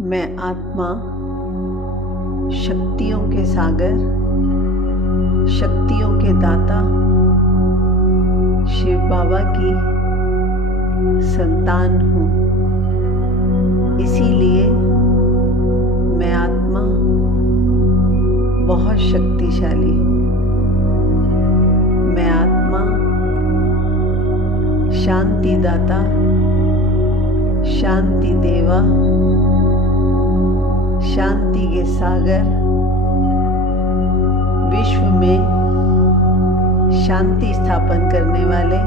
मैं आत्मा शक्तियों के सागर, शक्तियों के दाता शिव बाबा की संतान हूँ। इसीलिए मैं आत्मा बहुत शक्तिशाली हूँ। मैं आत्मा शांति दाता, शांति देवा, शांति के सागर, विश्व में शांति स्थापन करने वाले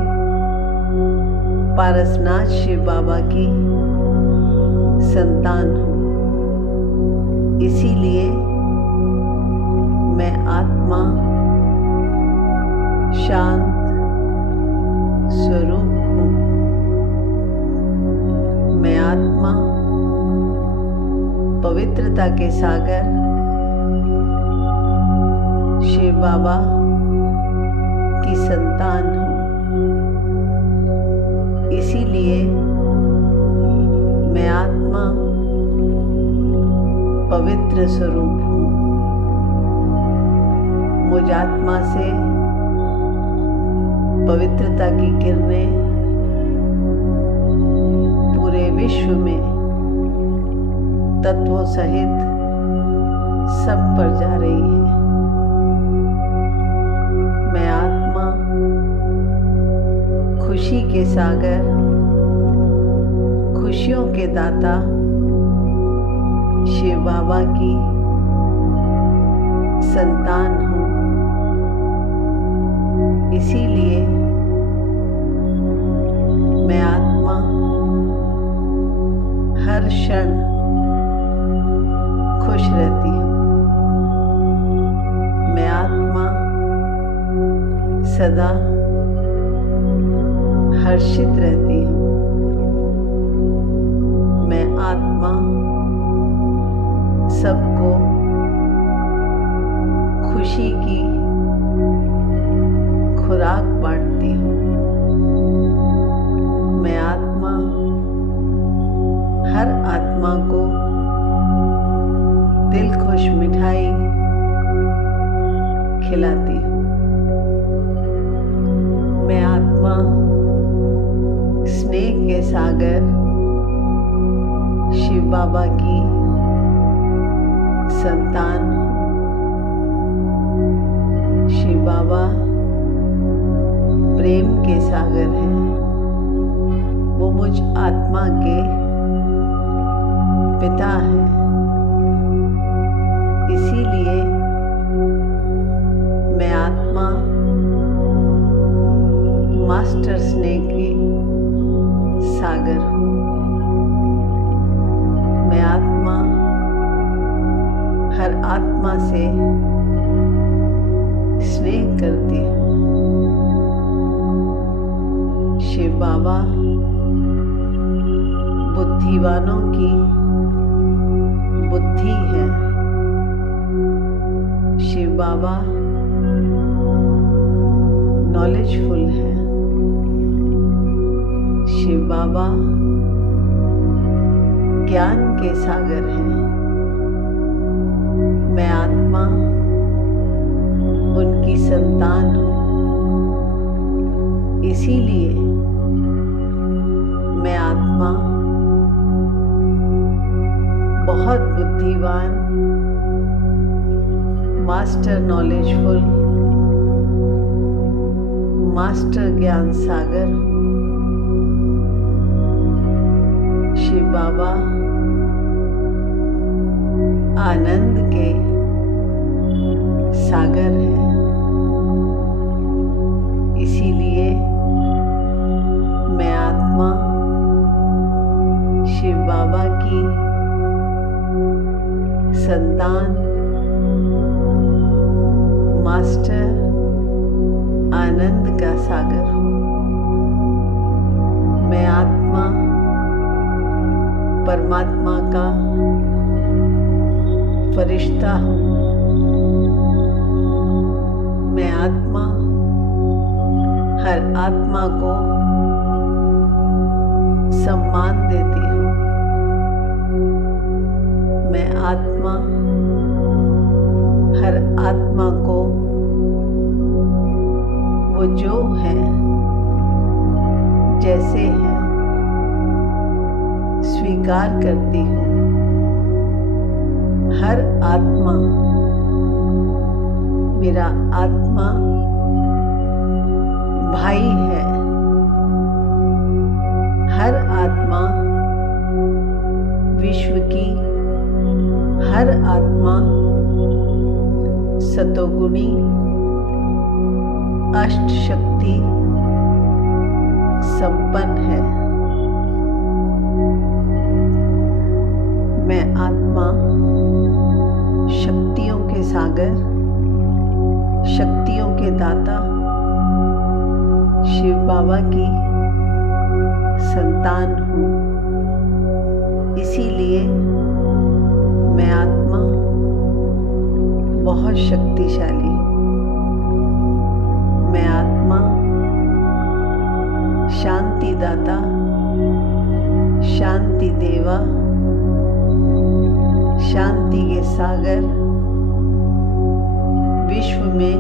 पारसनाथ शिव बाबा की संतान हूँ। इसीलिए मैं आत्मा शांत स्वरूप हूँ। मैं आत्मा पवित्रता के सागर शिव बाबा की संतान हूँ। इसीलिए मैं आत्मा पवित्र स्वरूप हूँ। मुझ आत्मा से पवित्रता की किरणें पूरे विश्व में तत्वों सहित सब पर जा रही है। मैं आत्मा खुशी के सागर, खुशियों के दाता शिव बाबा की संतान हूँ। इसीलिए मैं आत्मा हर क्षण खुश रहती हूँ। मैं आत्मा सदा हर्षित रहती हूँ। मैं आत्मा सबको खुशी की खुराक बांटती हूँ। मैं आत्मा हर आत्मा को दिल खुश मिठाई खिलाती हूँ। मैं आत्मा स्नेह के सागर शिव बाबा की संतान हूँ। शिव बाबा प्रेम के सागर हैं। वो मुझ आत्मा के पिता हैं। इसीलिए मैं आत्मा मास्टर स्नेह की सागर हूँ। मैं आत्मा हर आत्मा से स्नेह करती हूँ। शिव बाबा बुद्धिवानों की बुद्धि है। शिव बाबा नॉलेजफुल है। शिव बाबा ज्ञान के सागर हैं। मैं आत्मा उनकी संतान हूँ। इसीलिए मैं आत्मा बहुत बुद्धिमान, मास्टर नॉलेजफुल, मास्टर ज्ञान सागर हूँ। शिव बाबा आनंद के सागर हैं। इसीलिए मैं आत्मा शिव बाबा की संतान, मास्टर आनंद का सागर हूँ। मैं आत्मा परमात्मा का फरिश्ता हूँ। मैं आत्मा हर आत्मा को सम्मान देती हूँ। जैसे हैं स्वीकार करती हूँ। हर आत्मा मेरा आत्मा भाई है। हर आत्मा विश्व की हर आत्मा सतोगुणी अष्ट शक्ति संपन्न है। मैं आत्मा शक्तियों के सागर, शक्तियों के दाता शिव बाबा की संतान हूँ। इसीलिए मैं आत्मा बहुत शक्तिशाली हूँ। मैं आत्मा शांति दाता, शांति देवा, शांति के सागर, विश्व में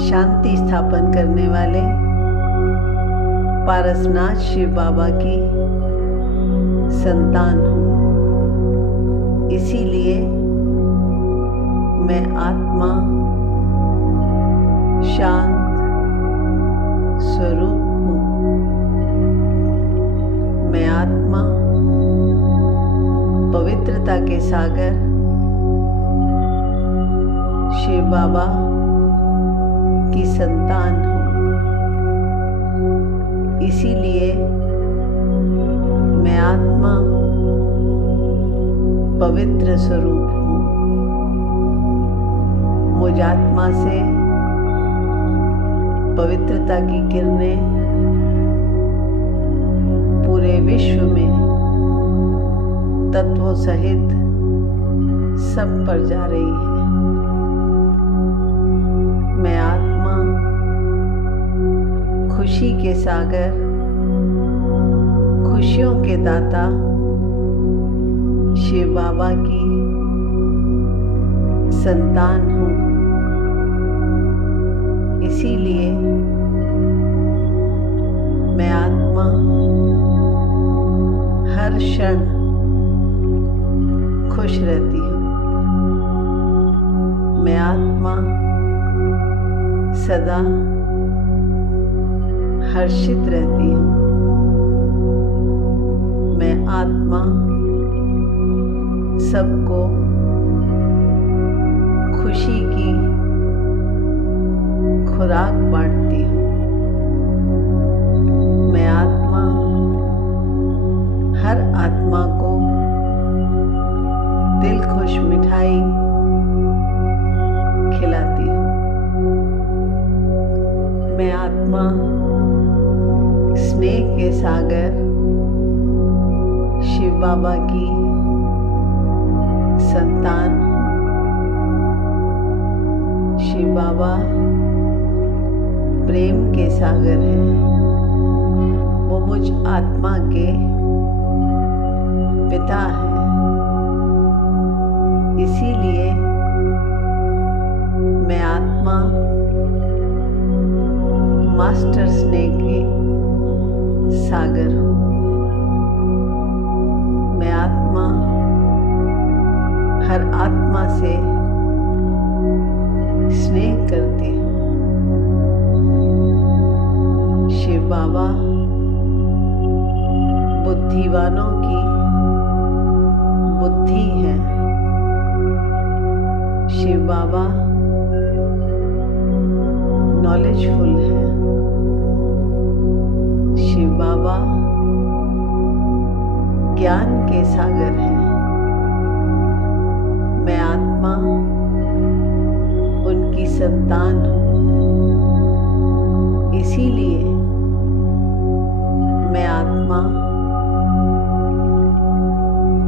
शांति स्थापन करने वाले पारसनाथ शिव बाबा की संतान हूँ। इसीलिए मैं आत्मा शांत स्वरूप हूँ। मैं आत्मा पवित्रता के सागर शिव बाबा की संतान हूँ। इसीलिए मैं आत्मा पवित्र स्वरूप हूँ। मुझ आत्मा से पवित्रता की किरणें पूरे विश्व में तत्वों सहित सब पर जा रही है। मैं आत्मा खुशी के सागर, खुशियों के दाता शिव बाबा की संतान हूँ। इसीलिए मैं आत्मा हर क्षण खुश रहती हूँ। मैं आत्मा सदा हर्षित रहती हूँ। मैं आत्मा सबको खुशी की खुराक बांटती हूँ। मैं आत्मा हर आत्मा को दिल खुश मिठाई खिलाती हूँ। मैं आत्मा स्नेह के सागर शिव बाबा की संतान। शिव बाबा प्रेम के सागर हैं। वो मुझ आत्मा के पिता हैं। इसीलिए मैं आत्मा मास्टर स्नेह के सागर हूँ। मैं आत्मा हर आत्मा से स्नेह करती हूँ। शिव बाबा बुद्धिवानों की बुद्धि है। शिव बाबा नॉलेजफुल है। शिव बाबा ज्ञान के सागर हैं। मैं आत्मा उनकी संतान हूँ। इसीलिए मैं आत्मा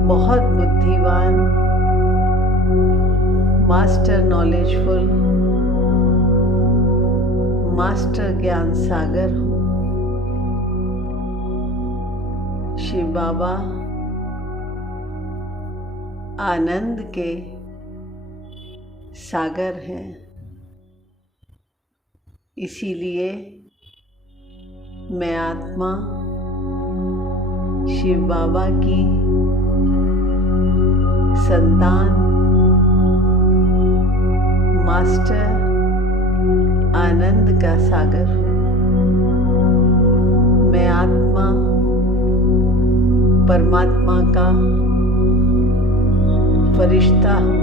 बहुत बुद्धिमान, मास्टर नॉलेजफुल, मास्टर ज्ञान सागर हूँ। शिव बाबा आनंद के सागर हैं। इसीलिए मैं आत्मा शिव बाबा की संतान मास्टर आनंद का सागर हूँ। मैं आत्मा परमात्मा का फरिश्ता हूँ।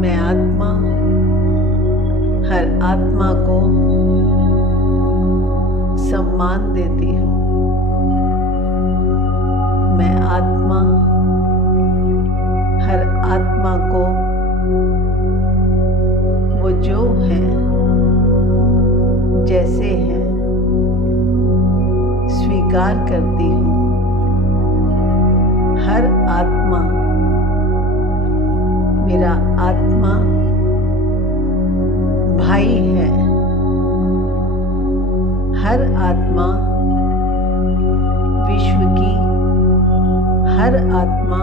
मैं आत्मा हर आत्मा को सम्मान देती हूँ। मैं आत्मा हर आत्मा को वो जो है जैसे है स्वीकार करती हूँ। हर आत्मा मेरा आत्मा भाई है। हर आत्मा विश्व की हर आत्मा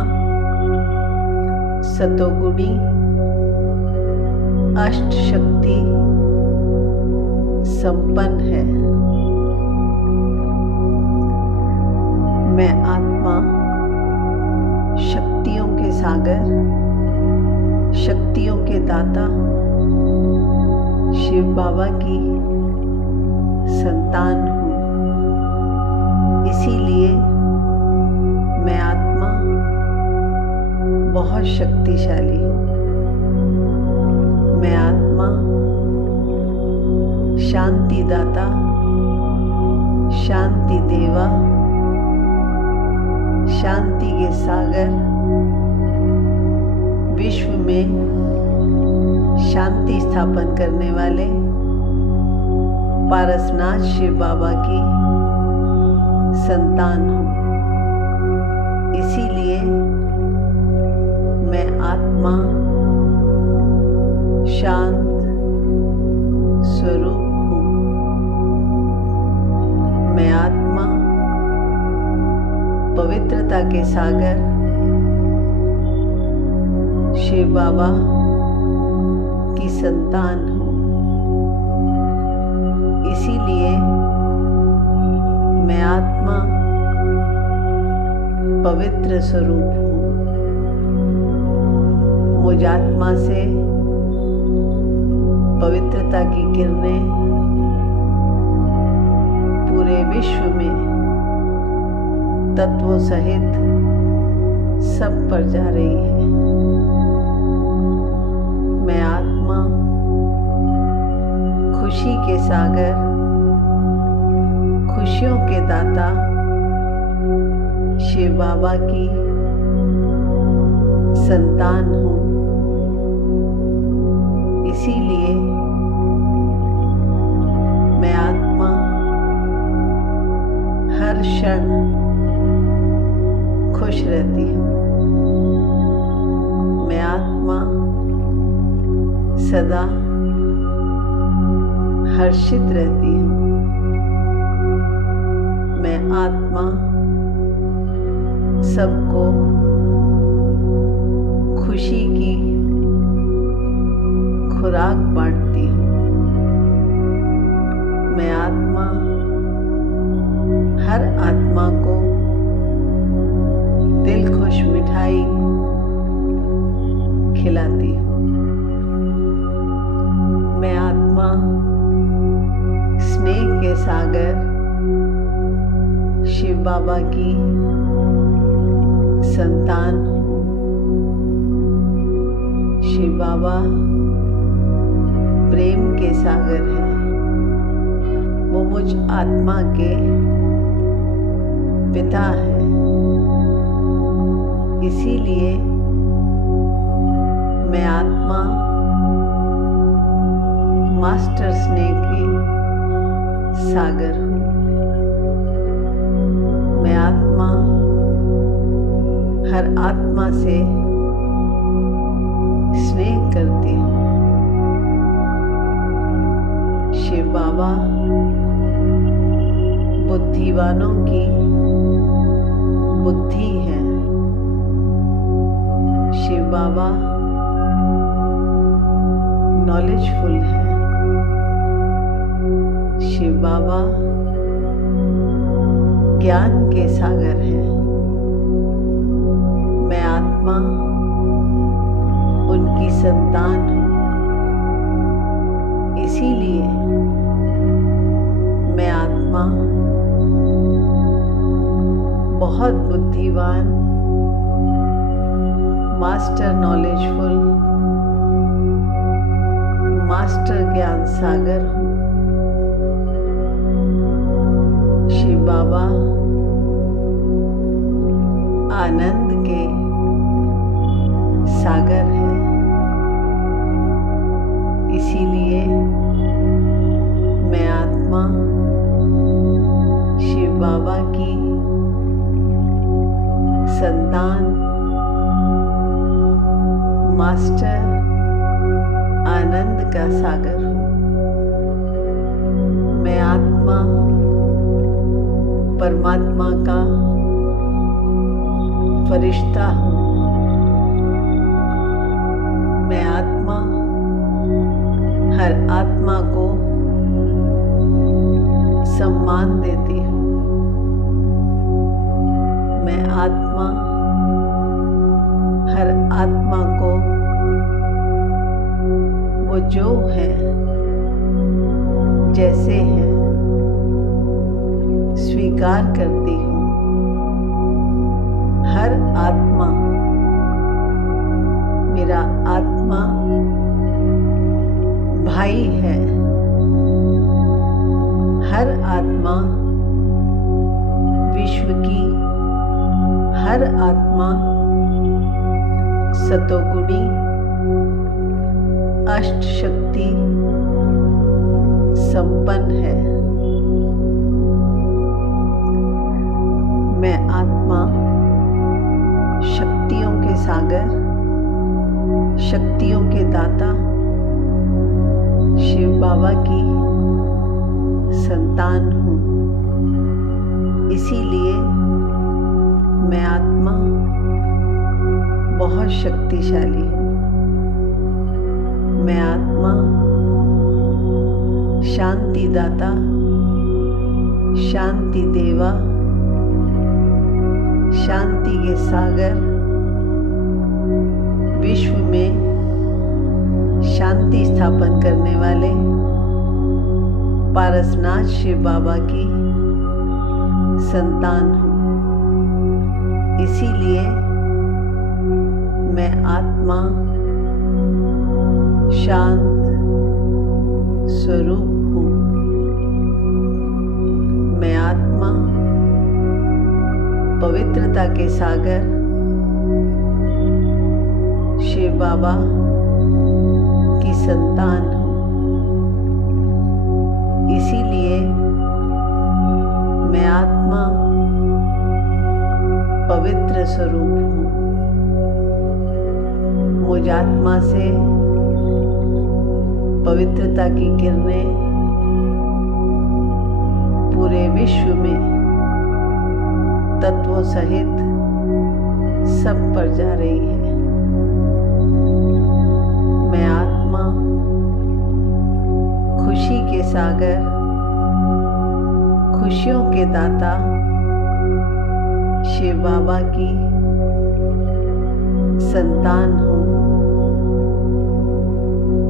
सतोगुणी अष्ट शक्ति संपन्न है। मैं आत्मा शक्तियों के सागर शक्तियों के दाता शिव बाबा की संतान हूँ। इसीलिए मैं आत्मा बहुत शक्तिशाली हूँ। मैं आत्मा शांति दाता शांति देवा शांति के सागर विश्व में शांति स्थापन करने वाले पारसनाथ शिव बाबा की संतान हूँ। इसीलिए मैं आत्मा शांत स्वरूप हूँ। मैं आत्मा पवित्रता के सागर शिव बाबा की संतान हूँ। इसीलिए मैं आत्मा पवित्र स्वरूप हूँ। मुझ आत्मा से पवित्रता की किरणें पूरे विश्व में तत्वों सहित सब पर जा रही है। मैं आत्मा खुशी के सागर खुशियों के दाता शिव बाबा की संतान हूँ। इसीलिए मैं आत्मा हर क्षण खुश रहती हूँ। मैं आत्मा सदा हर्षित रहती हूँ। मैं आत्मा सबको खुशी की खुराक बांटती हूँ। मैं आत्मा हर आत्मा को दिल खुश मिठाई खिलाती हूँ। मैं आत्मा स्नेह के सागर शिव बाबा की संतान हूँ। शिव बाबा प्रेम के सागर हैं। वो मुझ आत्मा के पिता हैं। इसीलिए मैं आत्मा मास्टर स्नेह की सागर हूँ। मैं आत्मा हर आत्मा से स्नेह करती हूँ। शिव बाबा बुद्धिवानों की बुद्धि है। शिव बाबा नॉलेजफुल है। बाबा ज्ञान के सागर हैं। मैं आत्मा उनकी संतान हूँ, इसीलिए मैं आत्मा बहुत बुद्धिमान, मास्टर नॉलेजफुल, मास्टर ज्ञान सागर हूँ। शिव बाबा आनंद के सागर हैं, इसीलिए मैं आत्मा शिव बाबा की संतान, मास्टर आनंद का सागर हूँ। मैं आत्मा परमात्मा का फरिश्ता हूँ। मैं आत्मा हर आत्मा को सम्मान देती हूँ। मैं आत्मा हर आत्मा को वो जो है जैसे है स्वीकार करती हूँ। हर आत्मा मेरा आत्मा भाई है। हर आत्मा विश्व की हर आत्मा सतोगुणी अष्ट शक्ति संपन्न है। मैं आत्मा शक्तियों के सागर, शक्तियों के दाता शिव बाबा की संतान हूँ, इसीलिए मैं आत्मा बहुत शक्तिशाली हूँ। मैं आत्मा शांति दाता, शांति देवा, शांति के सागर, विश्व में शांति स्थापन करने वाले पारसनाथ शिव बाबा की संतान हूँ, इसीलिए मैं आत्मा शांत स्वरूप हूँ। मैं आत्मा पवित्रता के सागर शिव बाबा की संतान हूँ, इसीलिए मैं आत्मा पवित्र स्वरूप हूँ। मुझ आत्मा से पवित्रता की किरणें पूरे विश्व में तत्वों सहित सब पर जा रही है। मैं आत्मा खुशी के सागर, खुशियों के दाता शिव बाबा की संतान हूँ,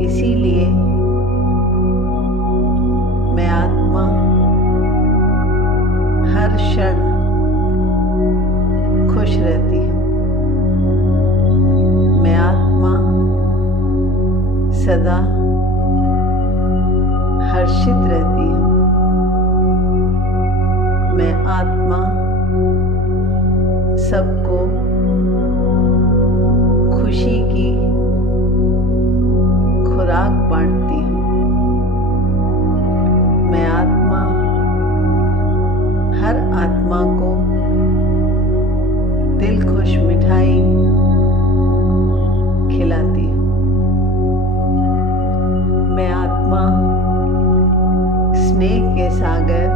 इसीलिए मैं आत्मा हर क्षण खुश रहती हूँ। मैं आत्मा सदा हर्षित रहती हूँ। मैं आत्मा सबको खुशी की खुराक बांटती हूँ। मैं आत्मा हर आत्मा को दिल खुश मिठाई खिलाती हूँ। मैं आत्मा स्नेह के सागर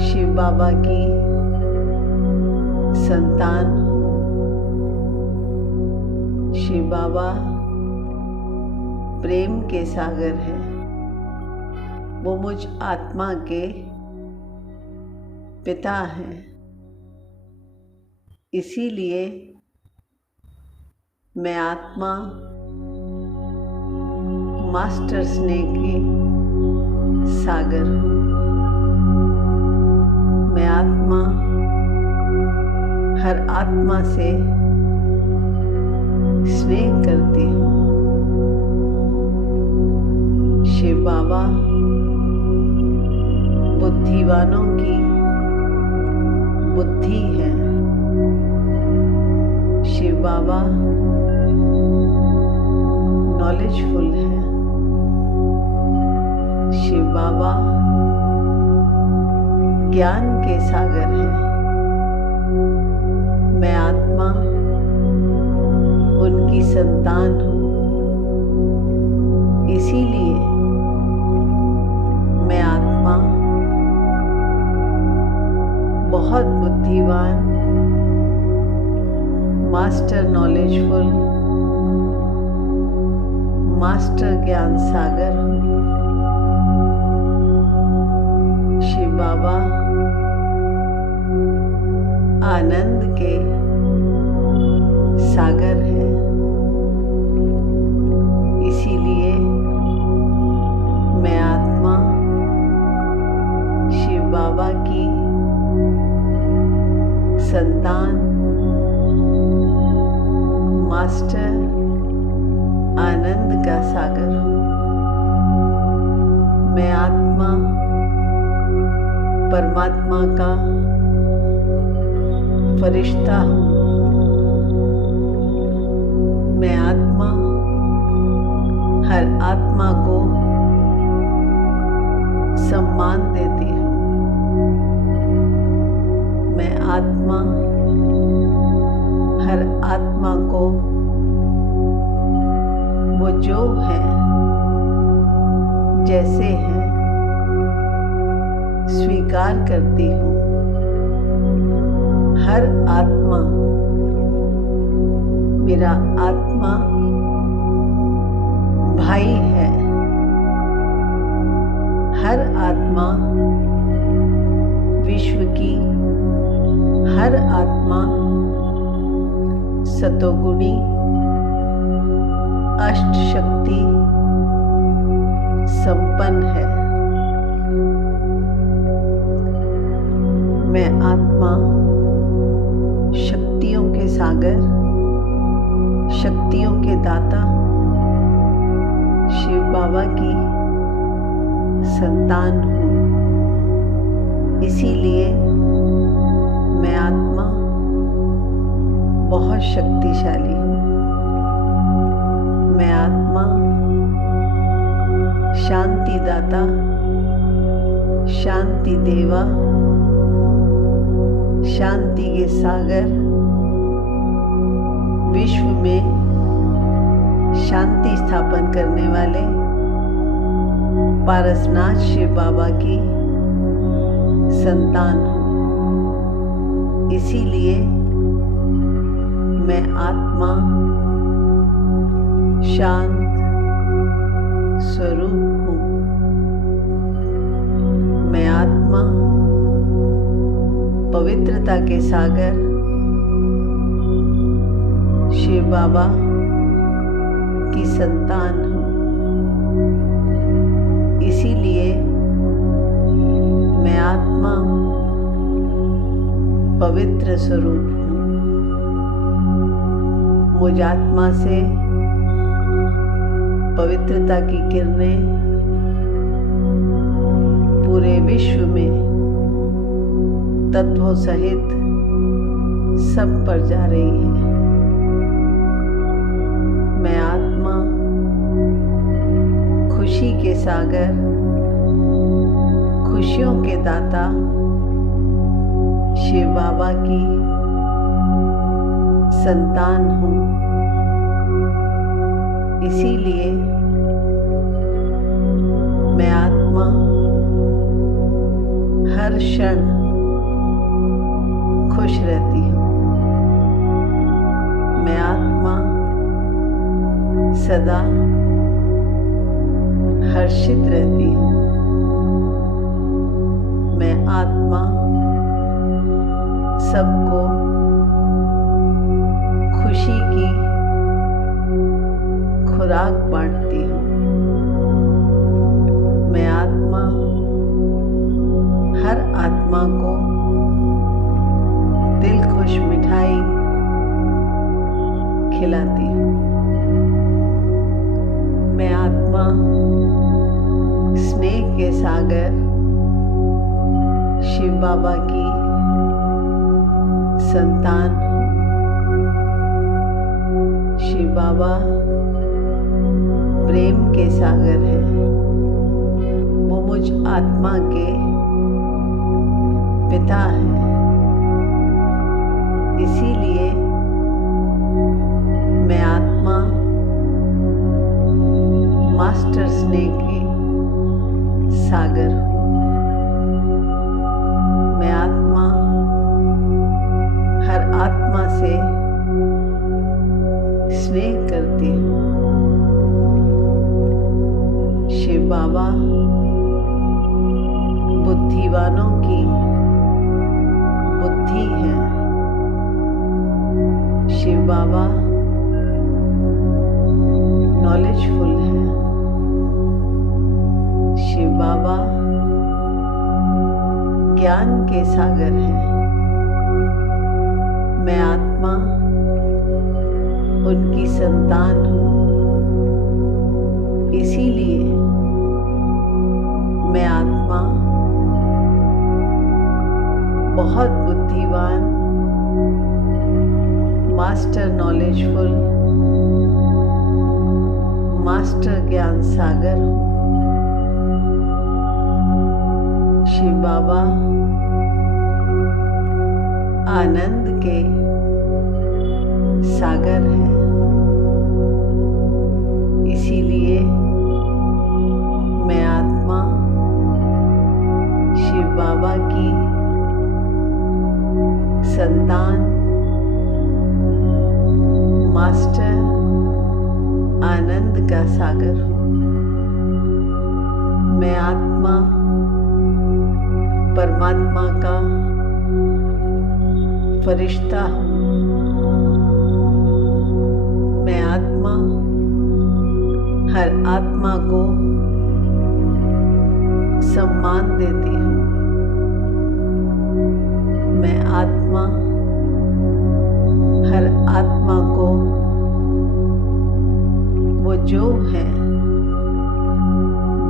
शिव बाबा की संतान हूँ। शिव बाबा प्रेम के सागर हैं, वो मुझ आत्मा के पिता हैं। इसीलिए मैं आत्मा मास्टर स्नेह की सागर हूँ। मैं आत्मा हर आत्मा से स्नेह करती हूँ। शिव बाबा बुद्धिवानों की बुद्धि है। शिव बाबा नॉलेजफुल है। शिव बाबा ज्ञान के सागर हैं। मैं आत्मा उनकी संतान हूँ। इसीलिए मैं आत्मा बहुत बुद्धिवान, मास्टर नॉलेजफुल, मास्टर ज्ञान सागर हूँ। शिव बाबा आनंद के सागर हैं। इसीलिए मैं आत्मा शिव बाबा की संतान, मास्टर आनंद का सागर हूँ। मैं आत्मा परमात्मा का फरिश्ता हूँ। मैं आत्मा हर आत्मा को सम्मान देती हूँ। मैं आत्मा हर आत्मा को वो जो है, जैसे हैं, स्वीकार करती हूँ। हर आत्मा मेरा आत्मा भाई है। हर आत्मा विश्व की हर आत्मा सतोगुणी अष्ट शक्ति संपन्न है। मैं आत्मा शक्तियों के सागर, शक्तियों के दाता शिव बाबा की संतान हूँ। इसीलिए मैं आत्मा बहुत शक्तिशाली हूँ। मैं आत्मा शांति दाता, शांति देवा, शांति के सागर, विश्व में शांति स्थापन करने वाले पारसनाथ शिव बाबा की संतान हूँ। इसीलिए मैं आत्मा शांत स्वरूप हूँ। मैं आत्मा पवित्रता के सागर शिव बाबा की संतान हूँ। इसीलिए मैं आत्मा पवित्र स्वरूप हूँ। मुझ आत्मा से पवित्रता की किरणें पूरे विश्व में तत्वों सहित सब पर जा रही है। मैं आत्मा खुशी के सागर, खुशियों के दाता शिव बाबा की संतान हूँ। इसीलिए मैं आत्मा हर क्षण खुश रहती हूँ। मैं आत्मा सदा हर्षित रहती हूँ। आत्मा सबको खुशी की खुराक बांटती हूँ। मैं आत्मा हर आत्मा को दिल खुश मिठाई खिलाती हूँ। मैं आत्मा स्नेह के सागर शिव बाबा की संतान हूँ। शिव बाबा प्रेम के सागर है। वो मुझ आत्मा के पिता हैं। इसीलिए मैं आत्मा मास्टर स्नेह के सागर हूँ। मैं आत्मा हर आत्मा से स्नेह करती हूँ। शिव बाबा बुद्धिवानों की बुद्धि है। शिव बाबा नॉलेजफुल है। शिव बाबा ज्ञान के सागर हैं। मैं आत्मा उनकी संतान हूँ। इसीलिए मैं आत्मा बहुत बुद्धिमान, मास्टर नॉलेजफुल, मास्टर ज्ञान सागर हूँ। शिव बाबा आनंद के सागर हैं। इसीलिए मैं आत्मा शिव बाबा की संतान, मास्टर आनंद का सागर हूँ। मैं आत्मा परमात्मा का फरिश्ता हूँ। मैं आत्मा हर आत्मा को सम्मान देती हूँ। मैं आत्मा हर आत्मा को वो जो है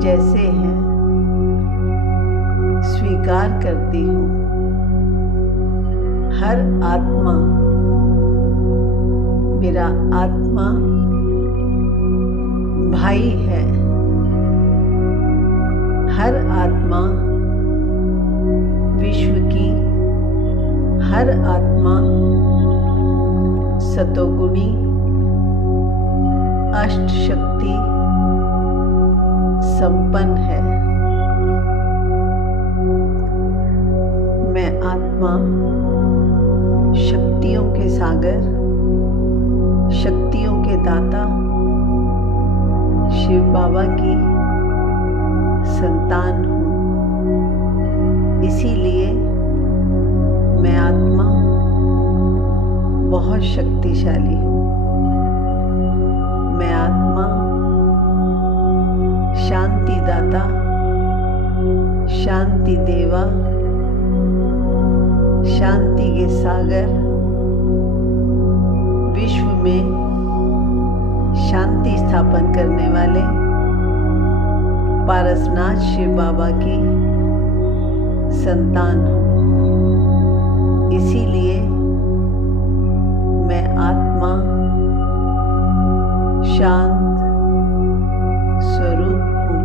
जैसे हैं स्वीकार करती हूँ। हर आत्मा मेरा आत्मा भाई है। हर आत्मा विश्व की हर आत्मा सतोगुणी अष्ट शक्ति संपन्न है। मैं आत्मा शक्तियों के सागर, शक्तियों के दाता शिव बाबा की संतान हूँ। इसीलिए मैं आत्मा बहुत शक्तिशाली हूँ। मैं आत्मा शांति दाता, शांति देवा, शांति के सागर, विश्व में शांति स्थापन करने वाले पारसनाथ शिव बाबा की संतान हूँ। इसीलिए मैं आत्मा शांत स्वरूप हूँ।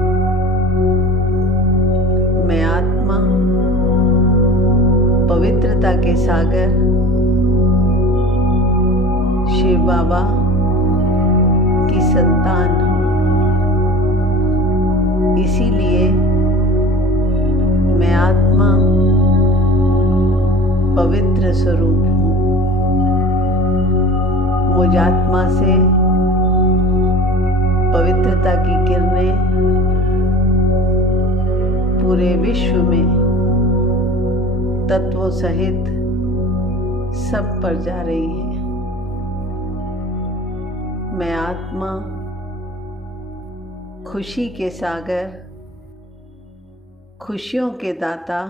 मैं आत्मा पवित्रता के सागर शिव बाबा की संतान हूँ। इसीलिए मैं आत्मा पवित्र स्वरूप हूँ। मुझ आत्मा से पवित्रता की किरणें पूरे विश्व में तत्वों सहित सब पर जा रही है। मैं आत्मा खुशी के सागर, खुशियों के दाता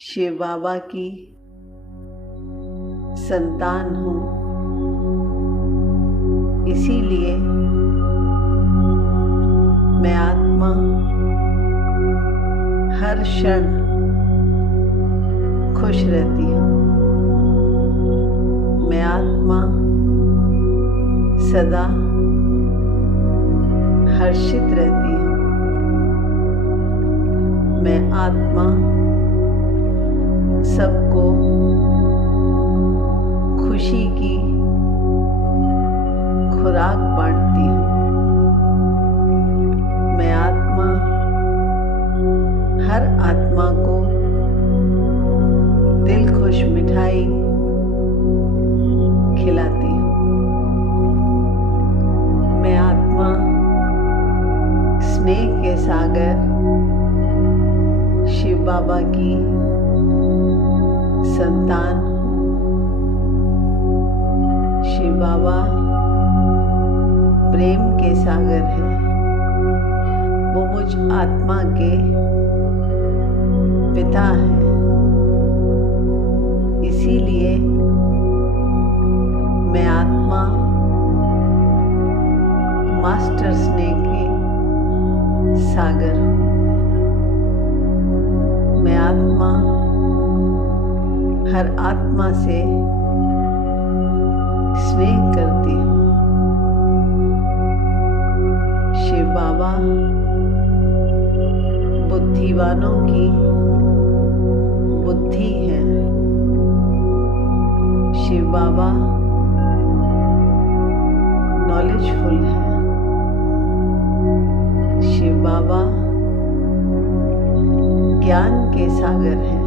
शिव बाबा की संतान हूँ। इसीलिए मैं आत्मा हर क्षण खुश रहती हूँ। मैं आत्मा सदा हर्षित रहती हूँ। मैं आत्मा सबको खुशी की खुराक बांटती हूँ। मैं आत्मा हर आत्मा को दिल खुश मिठाई खिलाती हूँ। मैं आत्मा स्नेह के सागर शिव बाबा की संतान हूँ। शिव बाबा प्रेम के सागर हैं। वो मुझ आत्मा के पिता हैं। इसीलिए मैं आत्मा मास्टर स्नेह के सागर हूँ। मैं आत्मा हर आत्मा से स्नेह करती हूँ। शिव बाबा बुद्धिवानों की बुद्धि है। शिव बाबा नॉलेजफुल है। शिव बाबा ज्ञान के सागर हैं।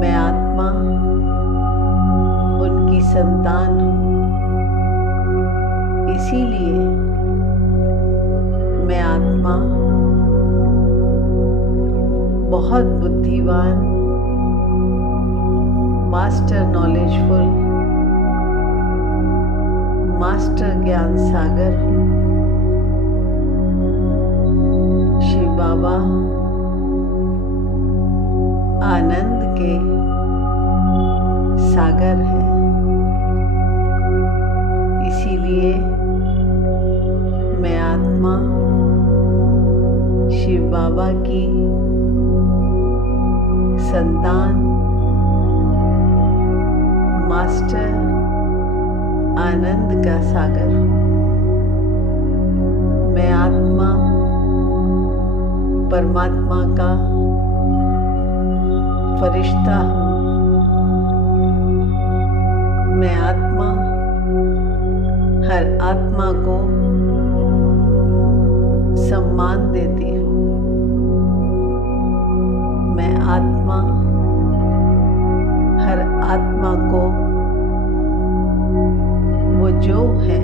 मैं आत्मा उनकी संतान हूँ। इसीलिए मैं आत्मा बहुत बुद्धिमान, मास्टर नॉलेजफुल, मास्टर ज्ञान सागर हूँ। शिव बाबा आनंद के सागर हैं। इसीलिए मैं आत्मा शिव बाबा की संतान, मास्टर आनंद का सागर हूँ। मैं आत्मा परमात्मा का फरिश्ता हूँ। मैं आत्मा हर आत्मा को सम्मान देती हूँ। मैं आत्मा हर आत्मा को वो जो है,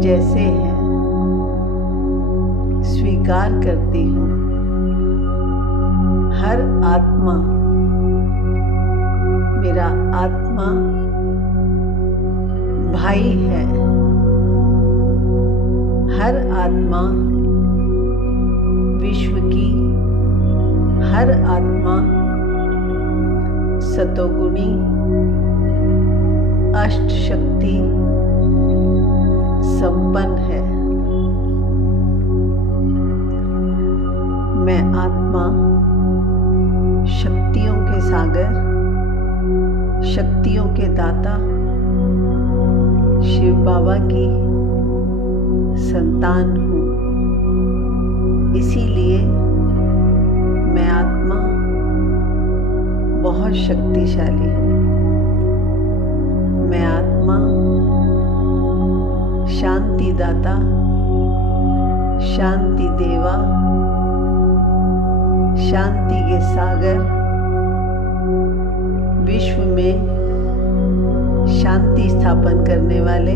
जैसे है, स्वीकार करती हूँ। हर आत्मा मेरा आत्मा भाई है। हर आत्मा विश्व की हर आत्मा सतोगुणी अष्ट शक्ति संपन्न है। मैं आत्मा शक्तियों के सागर, शक्तियों के दाता शिव बाबा की संतान हूँ। इसीलिए मैं आत्मा बहुत शक्तिशाली हूँ। मैं आत्मा शांति दाता, शांति देवा, शांति के सागर, विश्व में शांति स्थापन करने वाले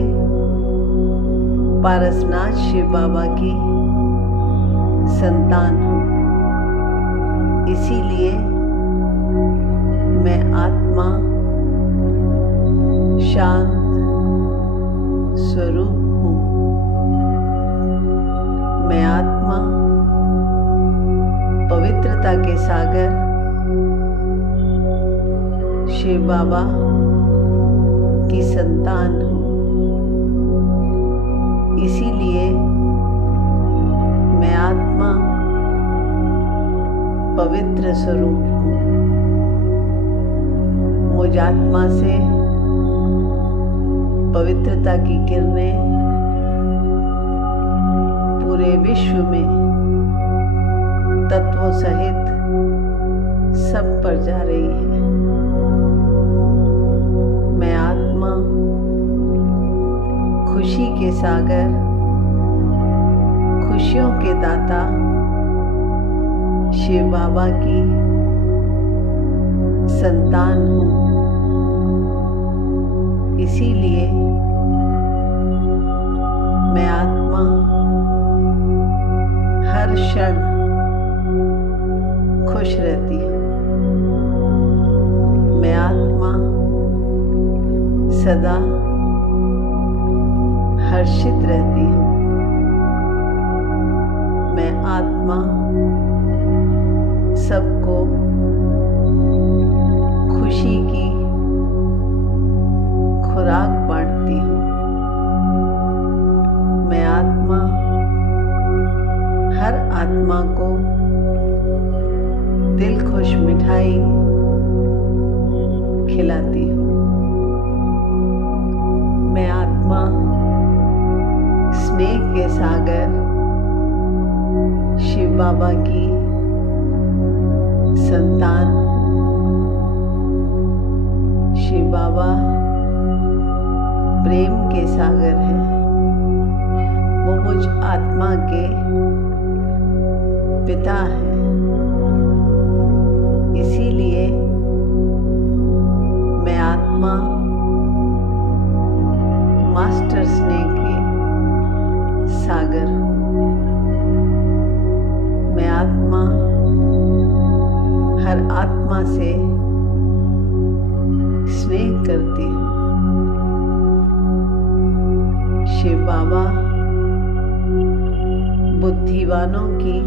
पारसनाथ शिव बाबा की संतान हूँ। इसीलिए मैं आत्मा शांत स्वरूप हूँ। मैं आत्मा पवित्रता के सागर शिव बाबा की संतान हूँ। इसीलिए मैं आत्मा पवित्र स्वरूप हूँ। मुझ आत्मा से पवित्रता की किरणें पूरे विश्व में तत्वों सहित सब पर जा रही है। मैं आत्मा खुशी के सागर, खुशियों के दाता शिव बाबा की संतान हूँ। इसीलिए मैं आत्मा हर क्षण खुश रहती हूँ। मैं आत्मा सदा हर्षित रहती हूँ। मैं आत्मा सबको खुशी की खुराक बांटती हूँ। मैं आत्मा हर आत्मा को दिल खुश मिठाई खिलाती हूँ। मैं आत्मा स्नेह के सागर शिव बाबा की संतान हूँ। शिव बाबा प्रेम के सागर हैं। वो मुझ आत्मा के पिता हैं। इसीलिए मैं आत्मा मास्टर स्नेह के सागर हूँ। मैं आत्मा हर आत्मा से स्नेह करती हूँ। शिव बाबा बुद्धिवानों की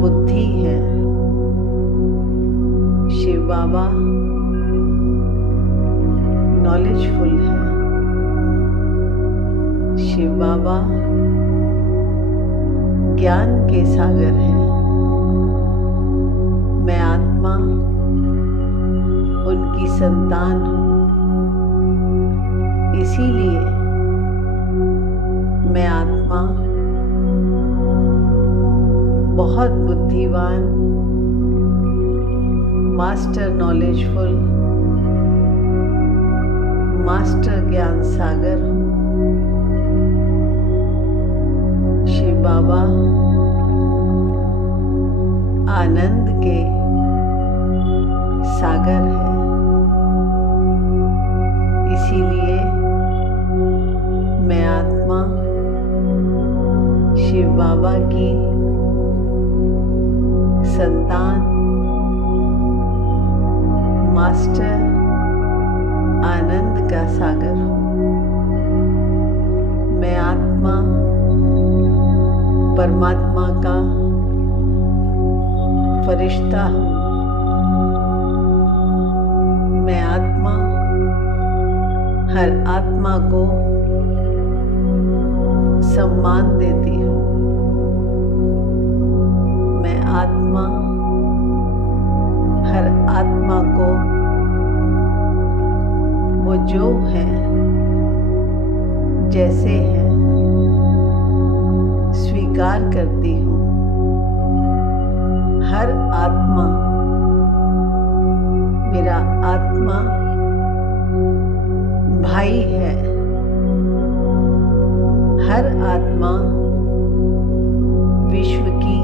बुद्धि है। शिव बाबा नॉलेजफुल है। शिव बाबा ज्ञान के सागर हैं। मैं आत्मा उनकी संतान हूँ। इसीलिए मैं आत्मा बहुत बुद्धिवान, मास्टर नॉलेजफुल, मास्टर ज्ञान सागर हूँ। शिव बाबा आनंद के सागर है। इसीलिए मैं आत्मा शिव बाबा की संतान, मास्टर आनंद का सागर हूँ। मैं आत्मा परमात्मा का फरिश्ता हूँ। मैं आत्मा हर आत्मा को सम्मान देती हूँ। मैं आत्मा हर आत्मा को वो जो है, जैसे है, स्वीकार करती हूँ। हर आत्मा मेरा आत्मा भाई है। हर आत्मा विश्व की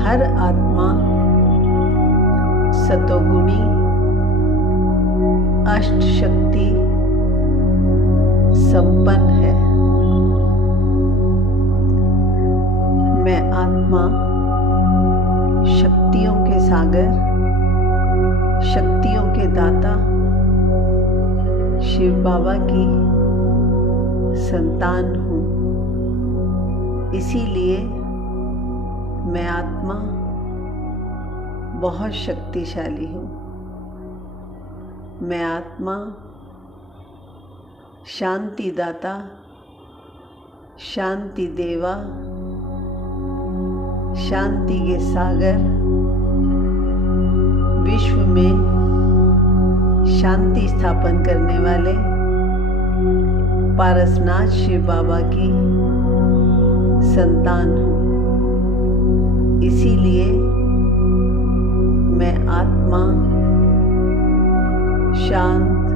हर आत्मा सतोगुणी अष्ट शक्ति संपन्न है। मैं आत्मा सागर, शक्तियों के दाता शिव बाबा की संतान हूँ। इसीलिए मैं आत्मा बहुत शक्तिशाली हूँ। मैं आत्मा शांति दाता, शांति देवा, शांति के सागर, विश्व में शांति स्थापन करने वाले पारसनाथ शिव बाबा की संतान हूँ। इसीलिए मैं आत्मा शांत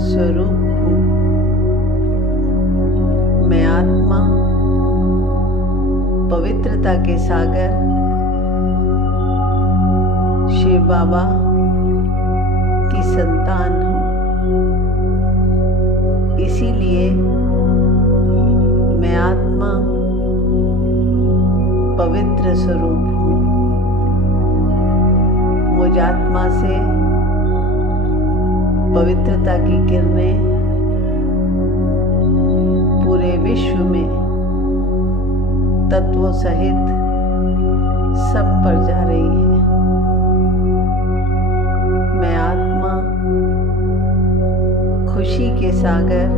स्वरूप हूँ। मैं आत्मा पवित्रता के सागर शिव बाबा की संतान हूँ। इसीलिए मैं आत्मा पवित्र स्वरूप हूँ। मुझ आत्मा से पवित्रता की किरणें पूरे विश्व में तत्वों सहित सब पर जा रही है। मैं आत्मा खुशी के सागर,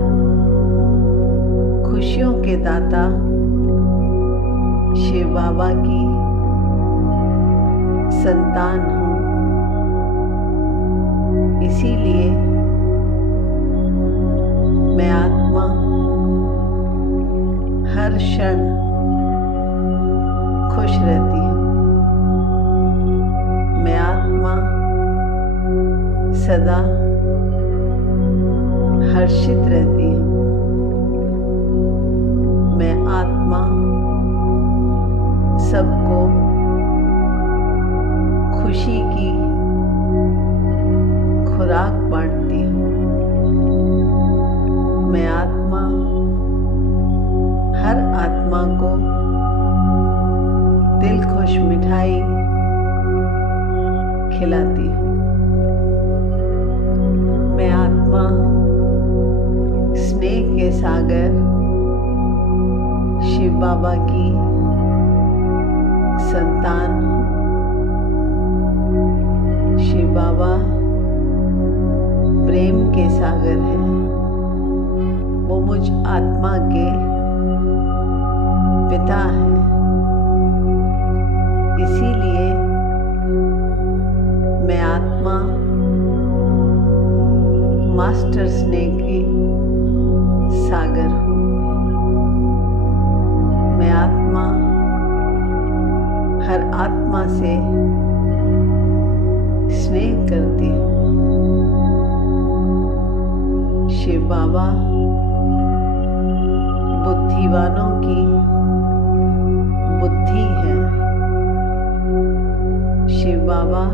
खुशियों के दाता शिव बाबा की संतान हूँ। इसीलिए मैं आत्मा हर क्षण खुश रहती हूँ। मैं आत्मा सदा हर्षित रहती हूँ। मैं आत्मा सबको खुशी की खुराक बांटती हूँ। मैं आत्मा हर आत्मा को दिल खुश मिठाई खिलाती हूँ। मैं आत्मा स्नेह के सागर शिव बाबा की संतान हूँ। शिव बाबा प्रेम के सागर हैं। वो मुझ आत्मा के पिता हैं। इसीलिए मैं आत्मा मास्टर स्नेह की सागर हूँ। मैं आत्मा हर आत्मा से स्नेह करती हूँ। शिव बाबा बुद्धिवानों की बुद्धि है। शिव बाबा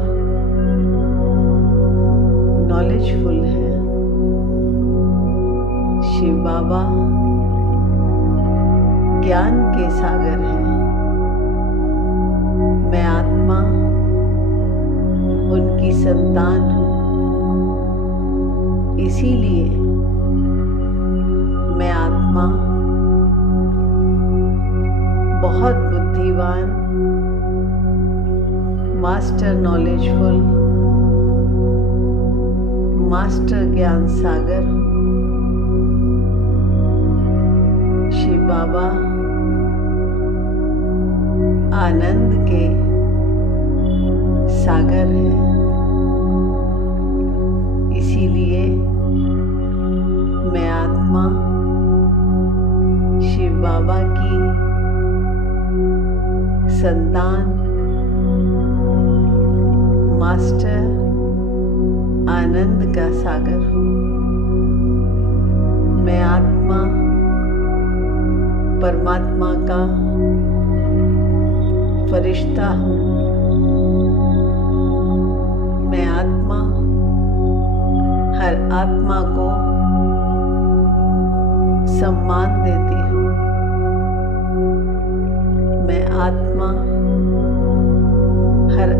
नॉलेजफुल है। शिव बाबा ज्ञान के सागर हैं। मैं आत्मा उनकी संतान हूँ। इसीलिए मैं आत्मा बहुत बुद्धिमान, मास्टर नॉलेजफुल, मास्टर ज्ञान सागर हूँ। शिव बाबा आनंद के सागर हैं। इसीलिए मैं आत्मा शिव बाबा की संतान, मास्टर आनंद का सागर हूँ। मैं आत्मा परमात्मा का फरिश्ता हूँ। मैं आत्मा हर आत्मा को सम्मान देती हूँ। मैं आत्मा हर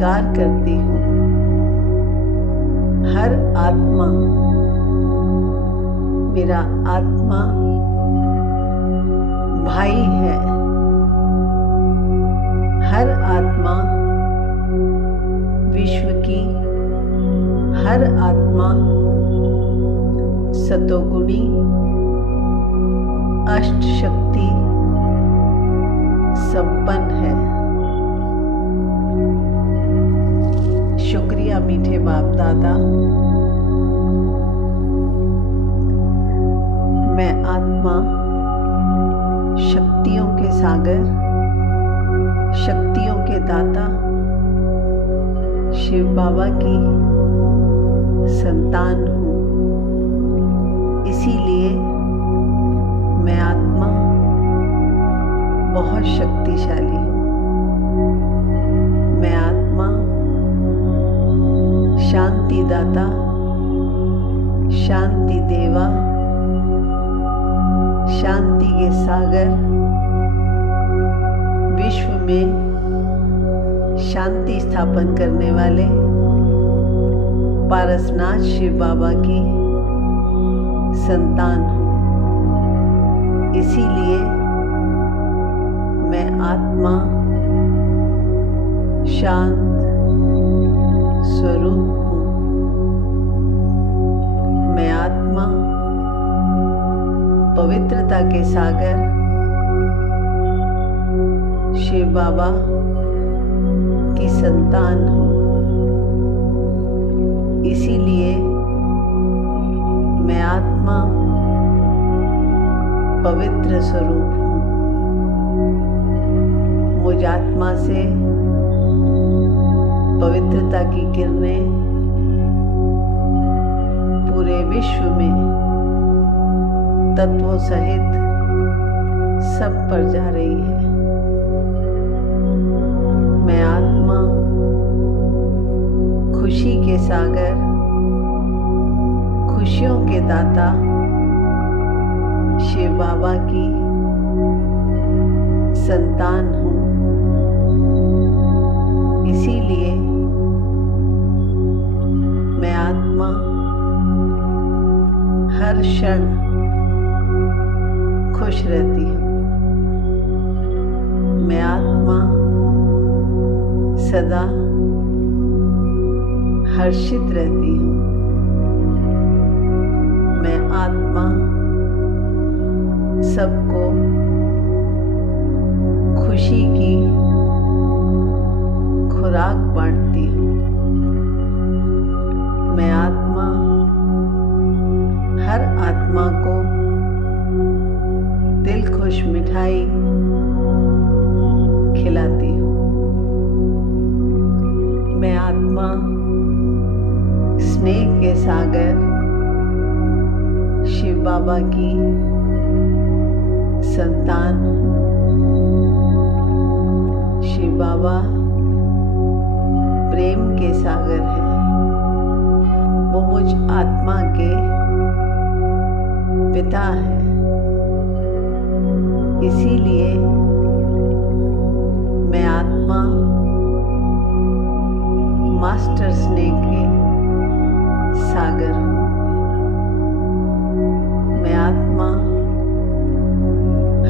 स्वीकार करती हूँ। हर आत्मा मेरा आत्मा भाई है। हर आत्मा विश्व की हर आत्मा सतोगुणी अष्ट शक्ति संपन्न है। शुक्रिया मीठे बाप दादा। मैं आत्मा शक्तियों के सागर, शक्तियों के दाता शिव बाबा की संतान हूँ। इसीलिए मैं आत्मा बहुत शक्तिशाली हूँ। मैं आत्मा शांति दाता, शांति देवा, शांति के सागर, विश्व में शांति स्थापन करने वाले पारसनाथ शिव बाबा की संतान हूँ। इसीलिए मैं आत्मा शांत स्वरूप हूँ। मैं आत्मा पवित्रता के सागर शिव बाबा की संतान हूँ। इसीलिए मैं आत्मा पवित्र स्वरूप हूँ। मुझ आत्मा से पवित्रता की किरणें पूरे विश्व में तत्वों सहित सब पर जा रही है। मैं आत्मा खुशी के सागर, खुशियों के दाता शिव बाबा की संतान हूँ। इसीलिए मैं आत्मा हर क्षण खुश रहती हूँ। मैं आत्मा सदा हर्षित रहती हूँ। मैं आत्मा सबको खुशी की खुराक बांटती हूँ। मैं आत्मा हर आत्मा को दिल खुश मिठाई खिलाती हूँ। मैं आत्मा स्नेह के सागर शिव बाबा की संतान हूँ। शिव बाबा प्रेम के सागर हैं। वो मुझ आत्मा के पिता हैं। इसीलिए मैं आत्मा मास्टर स्नेह के सागर हूँ। मैं आत्मा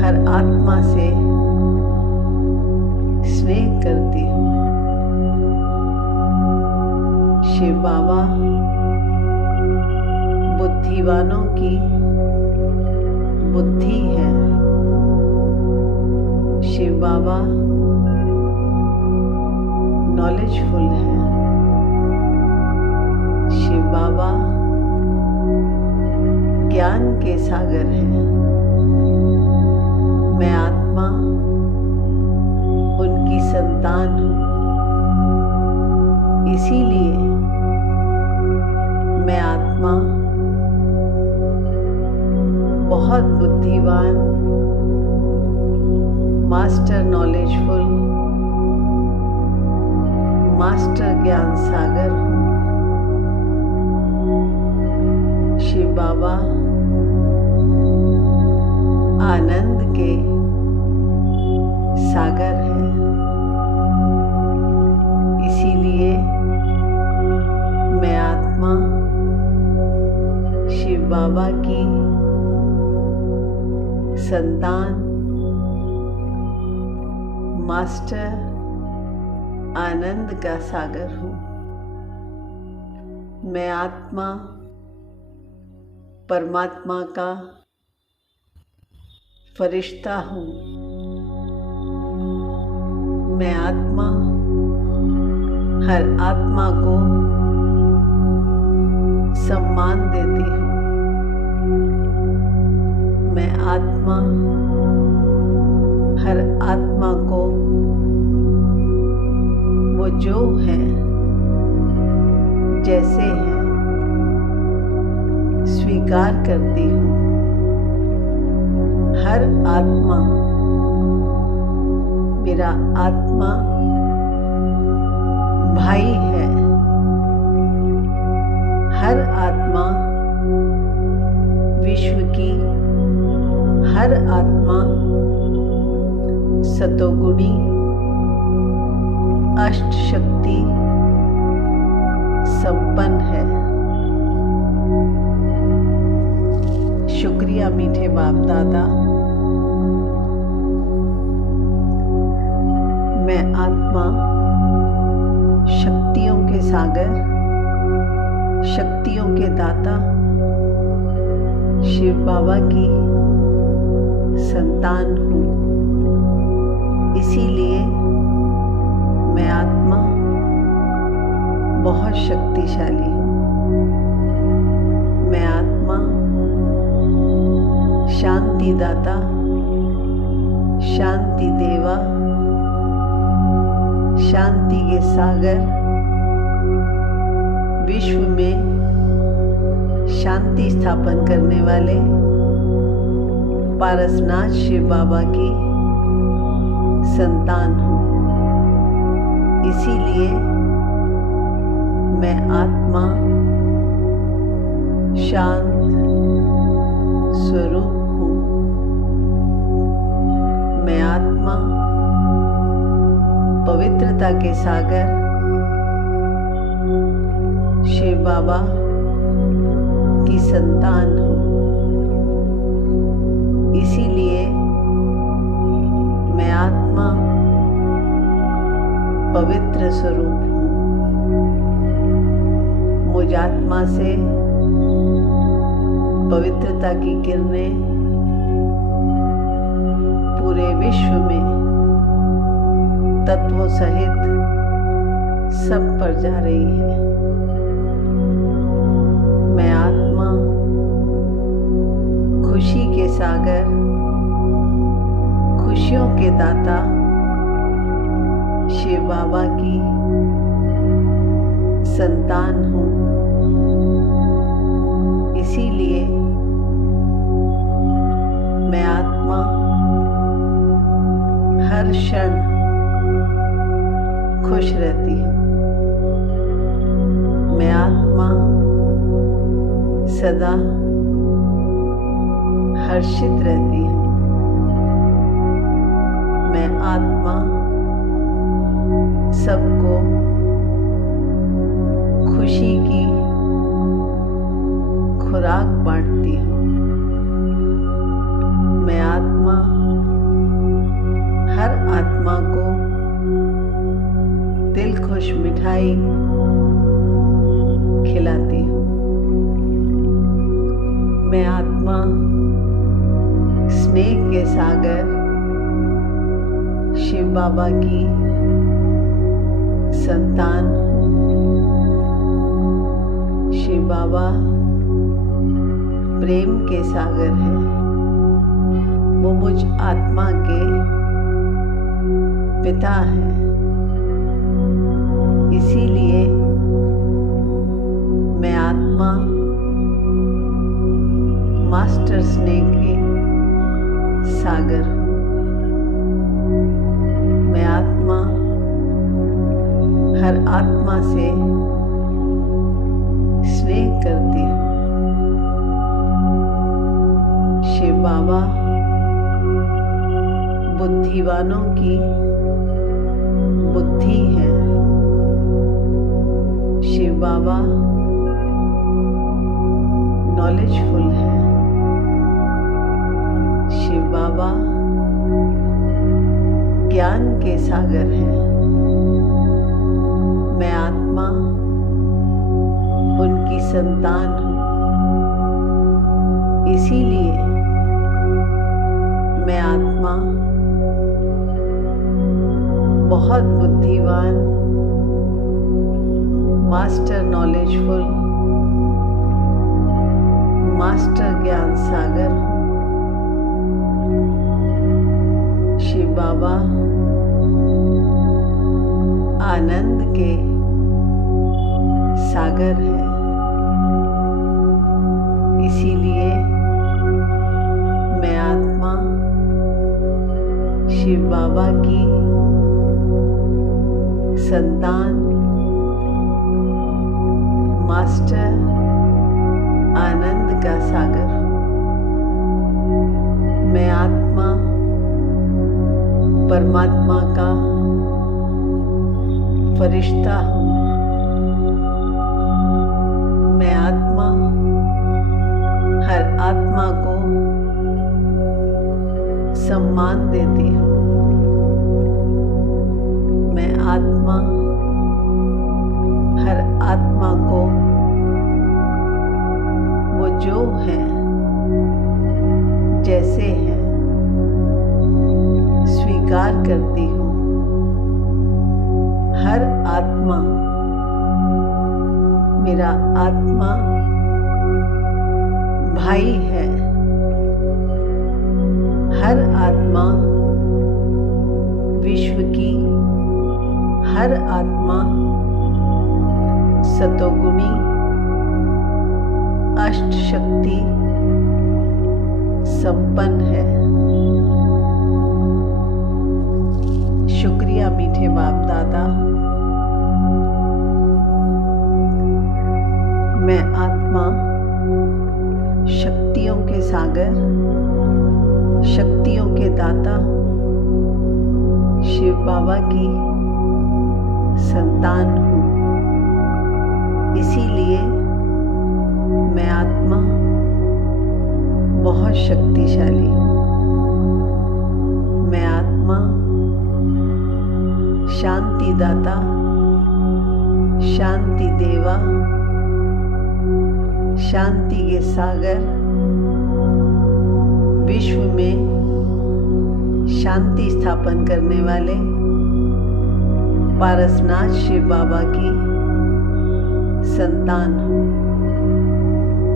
हर आत्मा से स्नेह करती हूँ। शिव बाबा बुद्धिवानों की बुद्धि है। शिव बाबा नॉलेजफुल है। शिव बाबा ज्ञान के सागर हैं। मैं आत्मा उनकी संतान हूँ। इसीलिए मैं आत्मा बहुत बुद्धिमान, मास्टर नॉलेजफुल, मास्टर ज्ञान सागर हूँ। शिव बाबा आनंद के सागर हैं। इसीलिए बाबा की संतान मास्टर आनंद का सागर हूँ। मैं आत्मा परमात्मा का फरिश्ता हूँ। मैं आत्मा हर आत्मा को सम्मान देती हूँ। मैं आत्मा हर आत्मा को वो जो है जैसे हैं स्वीकार करती हूँ। हर आत्मा मेरा आत्मा भाई है। हर आत्मा विश्व की हर आत्मा सतोगुणी अष्ट शक्ति संपन्न है। शुक्रिया मीठे बाप दादा। मैं आत्मा शक्तियों के सागर, शक्तियों के दाता शिव बाबा की संतान हूँ। इसीलिए मैं आत्मा बहुत शक्तिशाली हूँ। मैं आत्मा शांति दाता, शांति देवा, शांति के सागर, विश्व में शांति स्थापन करने वाले पारसनाथ शिव बाबा की संतान हूँ। इसीलिए मैं आत्मा शांत स्वरूप हूँ। मैं आत्मा पवित्रता के सागर शिव बाबा की संतान हूँ। इसीलिए मैं आत्मा पवित्र स्वरूप हूँ। मुझ आत्मा से पवित्रता की किरणें पूरे विश्व में तत्वों सहित सब पर जा रही है। मैं आत्मा खुशी के सागर, खुशियों के दाता शिव बाबा की संतान हूँ। इसीलिए मैं आत्मा हर क्षण खुश रहती हूँ। मैं आत्मा सदा हर्षित रहती हूँ। मैं आत्मा सबको खुशी की खुराक बांटती हूँ। मैं आत्मा हर आत्मा को दिल खुश मिठाई खिलाती हूँ। मैं आत्मा स्नेह के सागर शिव बाबा की संतान हूँ। शिव बाबा प्रेम के सागर है। वो मुझ आत्मा के पिता हैं। इसीलिए मैं आत्मा मास्टर स्नेह के सागर हूँ। मैं आत्मा हर आत्मा से स्नेह करती हूँ। शिव बाबा बुद्धिवानों की बुद्धि है। शिव बाबा नॉलेजफुल है। शिव बाबा ज्ञान के सागर हैं। मैं आत्मा उनकी संतान हूँ, इसीलिए मैं आत्मा बहुत बुद्धिमान, मास्टर नॉलेजफुल, मास्टर ज्ञान सागर हूँ। शिव बाबा आनंद के सागर है, इसीलिए मैं आत्मा शिव बाबा की संतान, मास्टर आनंद का सागर हूँ। मैं आत्मा परमात्मा का फरिश्ता हूँ। मैं आत्मा हर आत्मा को सम्मान देती हूँ। मैं आत्मा हर आत्मा को वो जो है जैसे है स्वीकार करती हूँ। हर आत्मा मेरा आत्मा भाई है। हर आत्मा विश्व की हर आत्मा सतोगुणी अष्ट शक्ति संपन्न है। शुक्रिया मीठे बाप दादा। मैं आत्मा शक्तियों के सागर, शक्तियों के दाता शिव बाबा की संतान हूँ, इसीलिए मैं आत्मा बहुत शक्तिशाली हूँ। मैं आत्मा शांति दाता, शांति देवा, शांति के सागर, विश्व में शांति स्थापन करने वाले पारसनाथ शिव बाबा की संतान हूँ,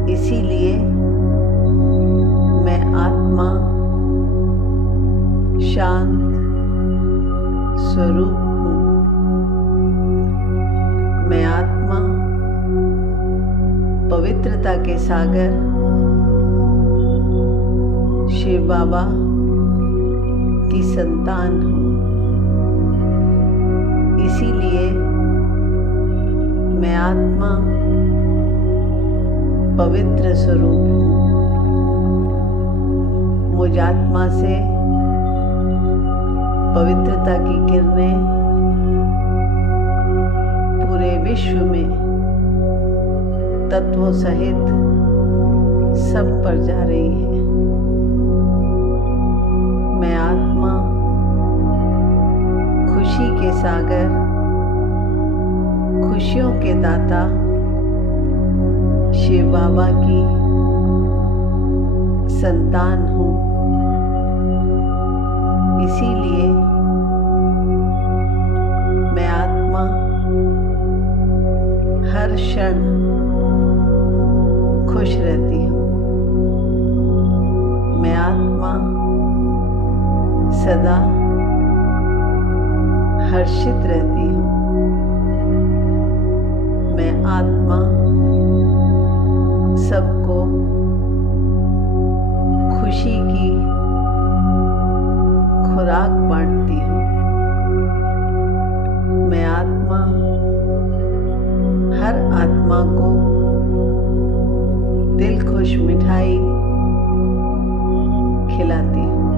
इसीलिए मैं आत्मा शांत स्वरूप हूँ। मैं आत्मा पवित्रता के सागर शिव बाबा की संतान हूँ, इसीलिए मैं आत्मा पवित्र स्वरूप हूँ। मुझ आत्मा से पवित्रता की किरणें पूरे विश्व में तत्वों सहित सब पर जा रही है। मैं आत्मा खुशी के सागर, खुशियों के दाता शिव बाबा की संतान हूँ, इसीलिए मैं आत्मा हर क्षण खुश रहती हूँ। मैं आत्मा सदा हर्षित रहती हूँ। मैं आत्मा सबको खुशी की खुराक बांटती हूँ। मैं आत्मा हर आत्मा को दिल खुश मिठाई खिलाती हूँ।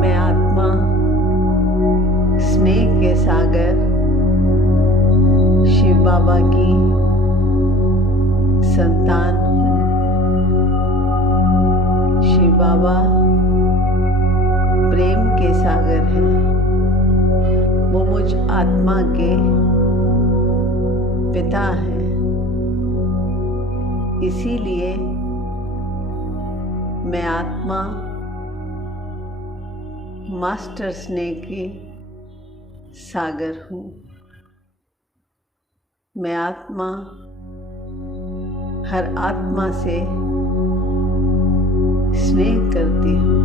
मैं आत्मा स्नेह के सागर शिव बाबा की संतान हूँ। शिव बाबा प्रेम के सागर हैं। वो मुझ आत्मा के पिता हैं। इसीलिए मैं आत्मा मास्टर स्नेह के सागर हूँ। मैं आत्मा हर आत्मा से स्नेह करती हूँ।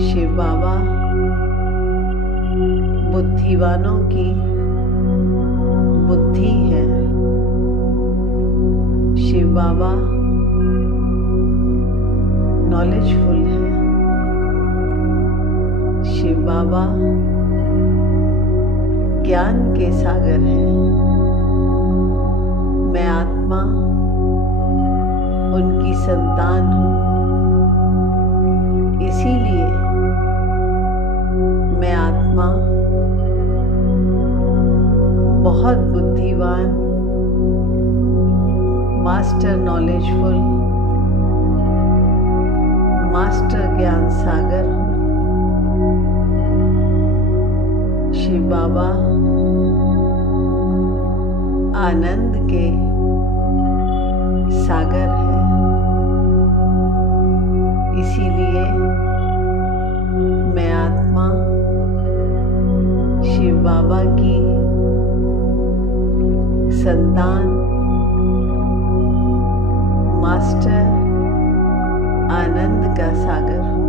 शिव बाबा बुद्धिवानों की बुद्धि है। शिव बाबा नॉलेजफुल है। शिव बाबा ज्ञान के सागर हैं। मैं आत्मा उनकी संतान हूँ। इसीलिए मैं आत्मा बहुत बुद्धिवान, मास्टर नॉलेजफुल, मास्टर ज्ञान सागर हूँ। शिव बाबा आनंद के सागर है। इसीलिए मैं आत्मा शिव बाबा की संतान, मास्टर आनंद का सागर हूँ।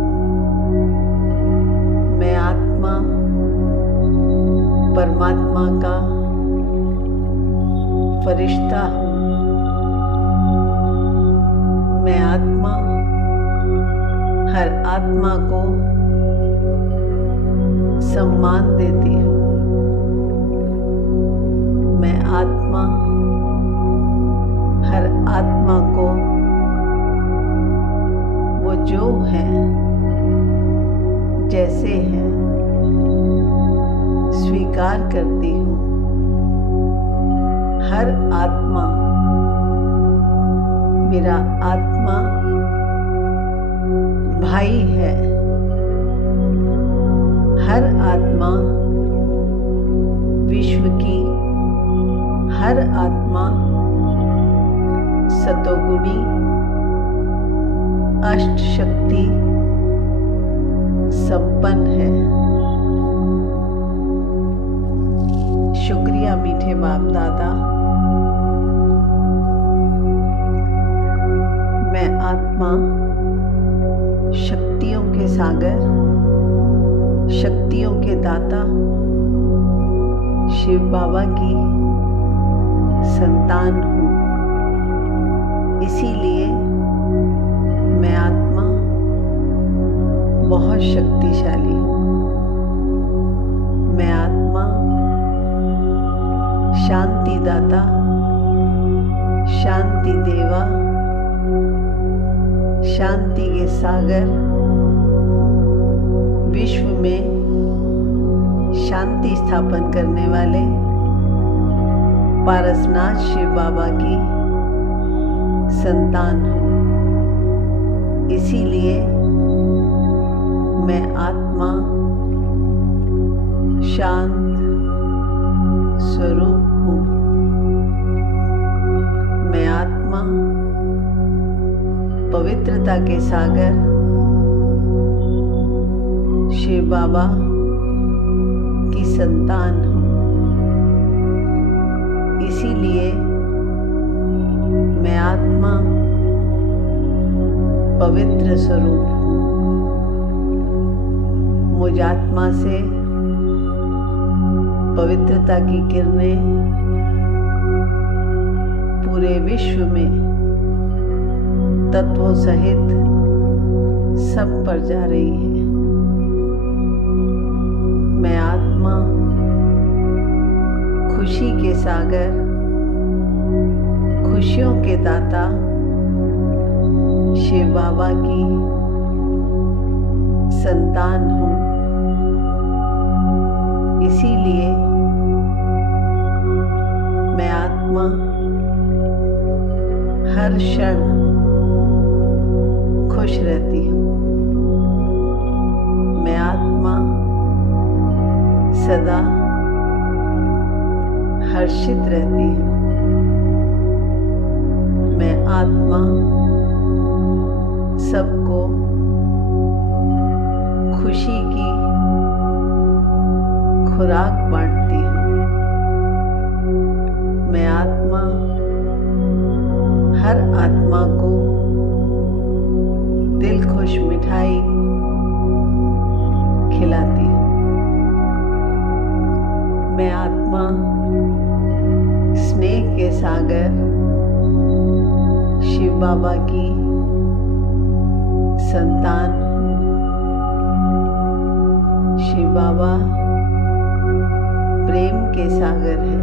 मैं आत्मा परमात्मा का फरिश्ता हूँ। मैं आत्मा हर आत्मा को सम्मान देती हूँ। मैं आत्मा हर आत्मा को वो जो है, जैसे हैं, स्वीकार करती हूँ। हर आत्मा मेरा आत्मा भाई है। हर आत्मा विश्व की हर आत्मा सतोगुणी अष्ट शक्ति संपन्न है। शुक्रिया मीठे बाप दादा। मैं आत्मा शक्तियों के सागर, शक्तियों के दाता शिव बाबा की संतान हूँ। इसीलिए मैं आत्मा बहुत शक्तिशाली हूँ। मैं आत्मा शांति दाता, शांति देवा, शांति के सागर, विश्व में शांति स्थापन करने वाले पारसनाथ शिव बाबा की संतान हूँ। इसीलिए मैं आत्मा शांत स्वरूप हूँ। मैं आत्मा पवित्रता के सागर शिव बाबा की संतान हूँ। इसीलिए मैं आत्मा पवित्र स्वरूप हूँ। मुझ आत्मा से पवित्रता की किरणें पूरे विश्व में तत्वों सहित सब पर जा रही है। मैं आत्मा खुशी के सागर, खुशियों के दाता शिव बाबा की संतान हूँ। इसीलिए मैं आत्मा हर क्षण खुश रहती हूँ। मैं आत्मा सदा हर्षित रहती हूँ। मैं आत्मा सबको खुशी की खुराक बांटती हूँ। मैं आत्मा हर आत्मा को दिल खुश मिठाई खिलाती हूँ। मैं आत्मा स्नेह के सागर शिव बाबा की संतान हूँ। शिव बाबा प्रेम के सागर है।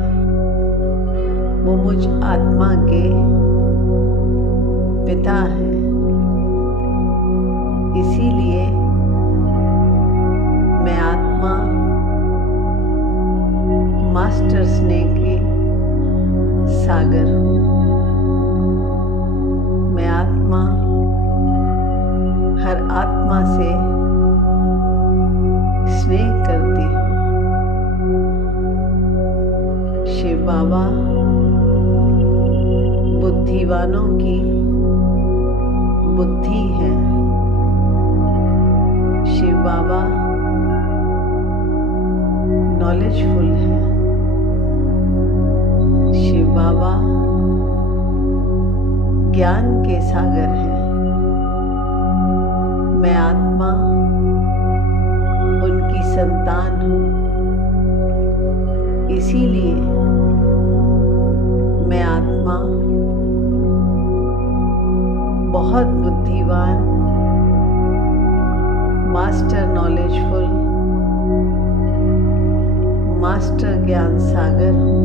वो मुझ आत्मा के पिता हैं। इसीलिए मैं आत्मा मास्टर स्नेह के सागर हूँ। मैं आत्मा हर आत्मा से स्नेह करती हूँ। शिव बाबा बुद्धिवानों की बुद्धि है। शिव बाबा नॉलेजफुल है। शिव बाबा ज्ञान के सागर है। मैं आत्मा उनकी संतान हूँ। इसीलिए मैं आत्मा बहुत बुद्धिमान, मास्टर नॉलेजफुल, मास्टर ज्ञान सागर हूँ।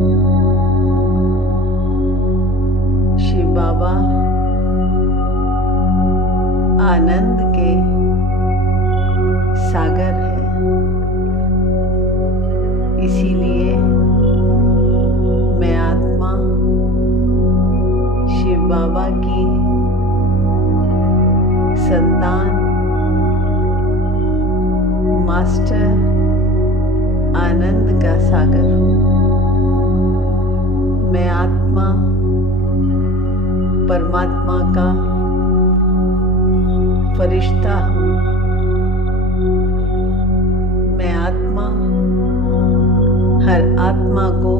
शिव बाबा आनंद के सागर है। इसीलिए मैं आत्मा शिव बाबा की संतान, मास्टर आनंद का सागर हूँ। मैं आत्मा परमात्मा का फरिश्ता हूँ। मैं आत्मा हर आत्मा को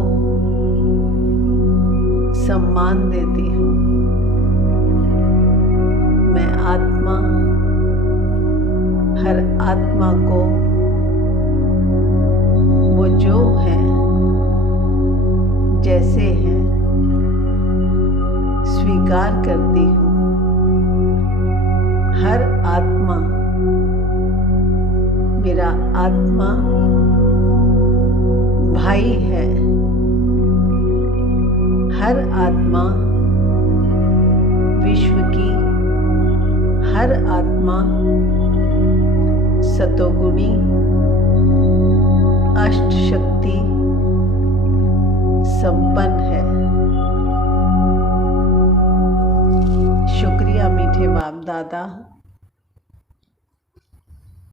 सम्मान देती हूँ। मैं आत्मा हर आत्मा को वो जो है जैसे हैं स्वीकार करती हूँ। हर आत्मा मेरा आत्मा भाई है। हर आत्मा विश्व की हर आत्मा सतोगुणी अष्ट शक्ति संपन्न है। शुक्रिया मीठे बाप दादा।